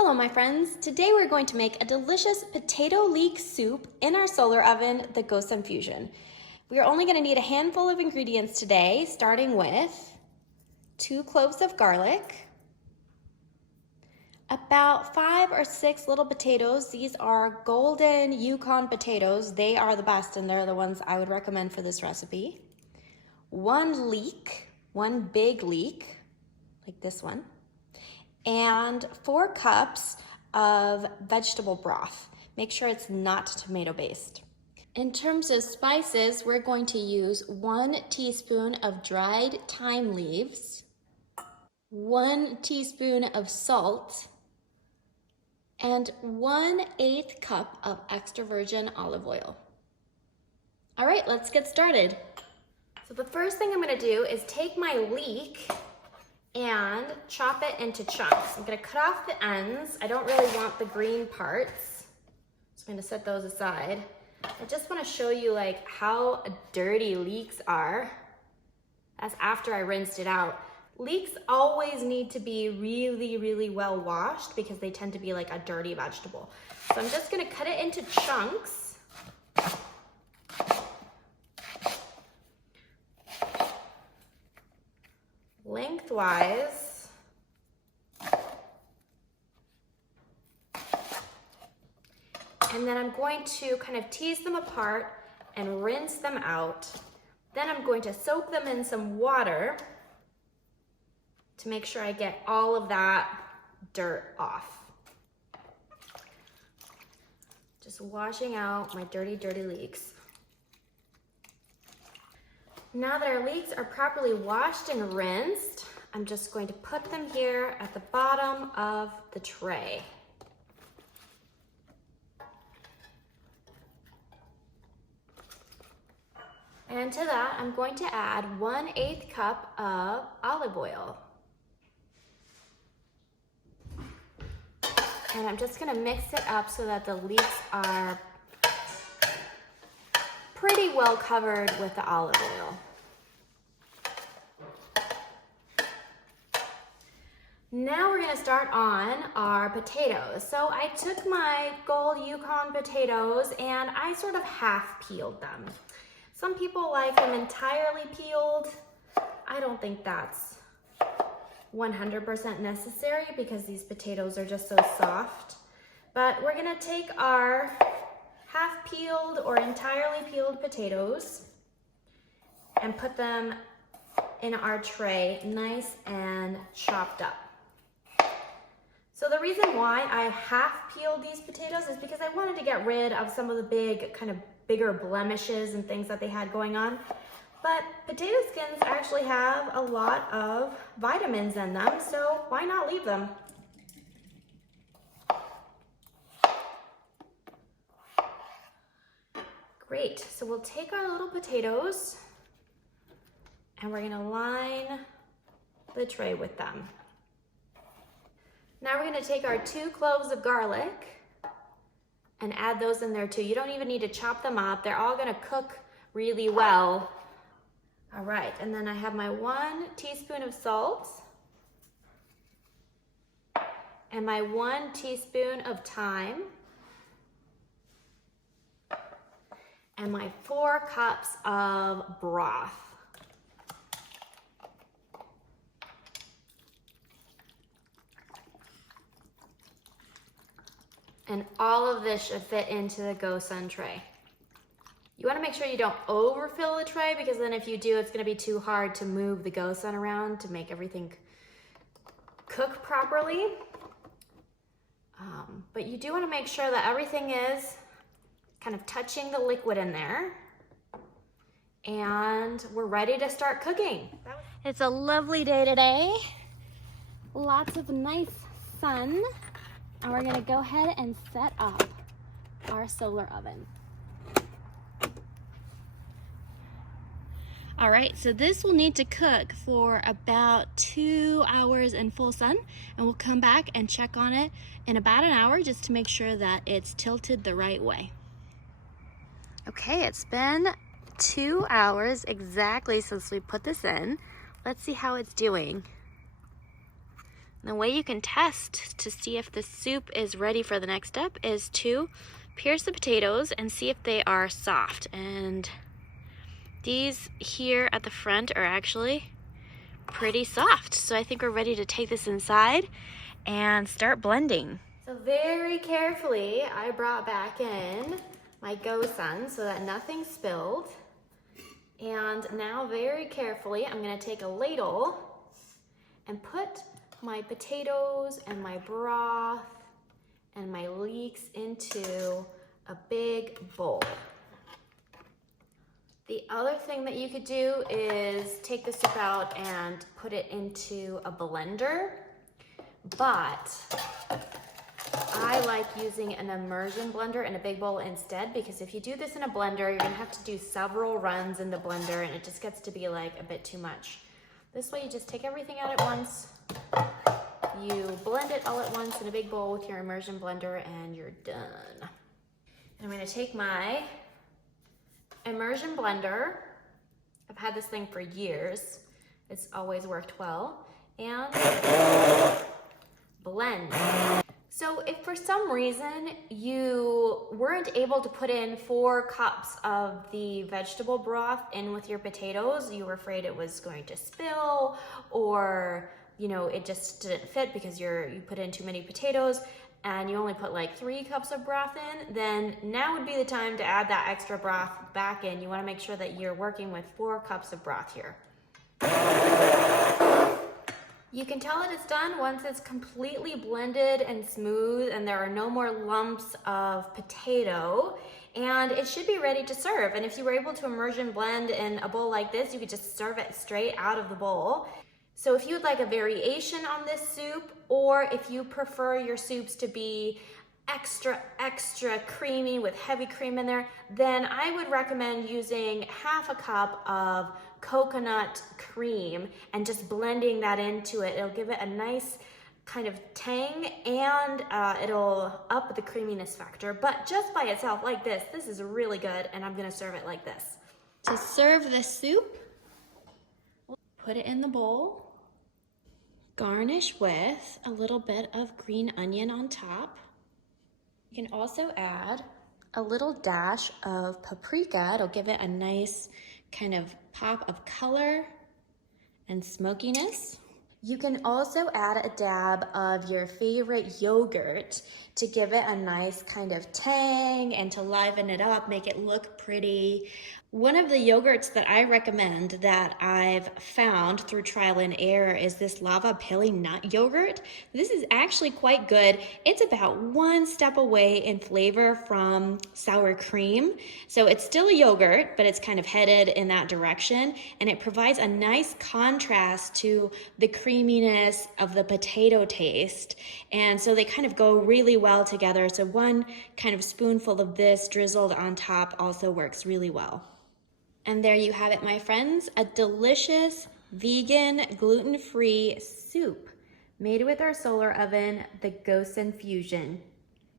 Hello my friends, today we're going to make a delicious potato leek soup in our solar oven, the GoSun Fusion. We are only going to need a handful of ingredients today, starting with 2 cloves of garlic, about 5 or 6 little potatoes. These are golden Yukon potatoes. They are the best and they're the ones I would recommend for this recipe. 1 leek, 1 big leek, like this one. And 4 cups of vegetable broth. Make sure it's not tomato based. In terms of spices, we're going to use 1 teaspoon of dried thyme leaves, 1 teaspoon of salt, and 1/8 cup of extra virgin olive oil. All right, let's get started. So the first thing I'm gonna do is take my leek and chop it into chunks. I'm gonna cut off the ends. I don't really want the green parts, so I'm gonna set those aside. I just wanna show you like how dirty leeks are. That's after I rinsed it out. Leeks always need to be really well washed because they tend to be like a dirty vegetable. So I'm just gonna cut it into chunks. Lengthwise. And then I'm going to kind of tease them apart and rinse them out. Then I'm going to soak them in some water to make sure I get all of that dirt off. Just washing out my dirty leeks. Now that our leeks are properly washed and rinsed, I'm just going to put them here at the bottom of the tray. And to that, I'm going to add 1/8 cup of olive oil. And I'm just gonna mix it up so that the leeks are pretty well covered with the olive oil. Now we're gonna start on our potatoes. So I took my gold Yukon potatoes and I sort of half peeled them. Some people like them entirely peeled. I don't think that's 100% necessary because these potatoes are just so soft. But we're gonna take our half peeled or entirely peeled potatoes and put them in our tray nice and chopped up. So the reason why I half peeled these potatoes is because I wanted to get rid of some of the bigger blemishes and things that they had going on. But potato skins actually have a lot of vitamins in them, so why not leave them? Great, so we'll take our little potatoes and we're gonna line the tray with them. Now we're gonna take our 2 cloves of garlic and add those in there too. You don't even need to chop them up. They're all gonna cook really well. All right, and then I have my 1 teaspoon of salt and my 1 teaspoon of thyme and my 4 cups of broth. And all of this should fit into the GoSun tray. You wanna make sure you don't overfill the tray because then if you do, it's gonna be too hard to move the GoSun around to make everything cook properly. But you do wanna make sure that everything is kind of touching the liquid in there. And we're ready to start cooking. It's a lovely day today. Lots of nice sun. And we're gonna go ahead and set up our solar oven. All right, so this will need to cook for about 2 hours in full sun, and we'll come back and check on it in about an hour just to make sure that it's tilted the right way. Okay, it's been 2 hours exactly since we put this in. Let's see how it's doing. And the way you can test to see if the soup is ready for the next step is to pierce the potatoes and see if they are soft. And these here at the front are actually pretty soft. So I think we're ready to take this inside and start blending. So very carefully, I brought back in my GoSun so that nothing spilled. And now very carefully, I'm gonna take a ladle and put my potatoes and my broth and my leeks into a big bowl. The other thing that you could do is take the soup out and put it into a blender, but I like using an immersion blender in a big bowl instead, because if you do this in a blender, you're gonna have to do several runs in the blender and it just gets to be like a bit too much. This way you just take everything out at once, you blend it all at once in a big bowl with your immersion blender and you're done. And I'm gonna take my immersion blender. I've had this thing for years. It's always worked well. And blend. So if for some reason you weren't able to put in 4 cups of the vegetable broth in with your potatoes, you were afraid it was going to spill, or it just didn't fit because you put in too many potatoes and you only put like 3 cups of broth in, then now would be the time to add that extra broth back in. You want to make sure that you're working with 4 cups of broth here. You can tell that it's done once it's completely blended and smooth and there are no more lumps of potato, and it should be ready to serve. And if you were able to immersion blend in a bowl like this, you could just serve it straight out of the bowl. So if you'd like a variation on this soup, or if you prefer your soups to be extra creamy with heavy cream in there, then I would recommend using half a cup of coconut cream and just blending that into it. It'll give it a nice kind of tang, and it'll up the creaminess factor. But just by itself like this is really good, and I'm gonna serve it like this. To serve the soup, put it in the bowl, garnish with a little bit of green onion on top. You can also add a little dash of paprika. It'll give it a nice kind of pop of color and smokiness. You can also add a dab of your favorite yogurt to give it a nice kind of tang and to liven it up, make it look pretty. One of the yogurts that I recommend that I've found through trial and error is this lava pili nut yogurt. This is actually quite good. It's about 1 step away in flavor from sour cream. So it's still a yogurt, but it's kind of headed in that direction. And it provides a nice contrast to the creaminess of the potato taste. And so they kind of go really well together. So 1 kind of spoonful of this drizzled on top also works really well. And there you have it, my friends, a delicious vegan gluten-free soup made with our solar oven, the GoSun Fusion.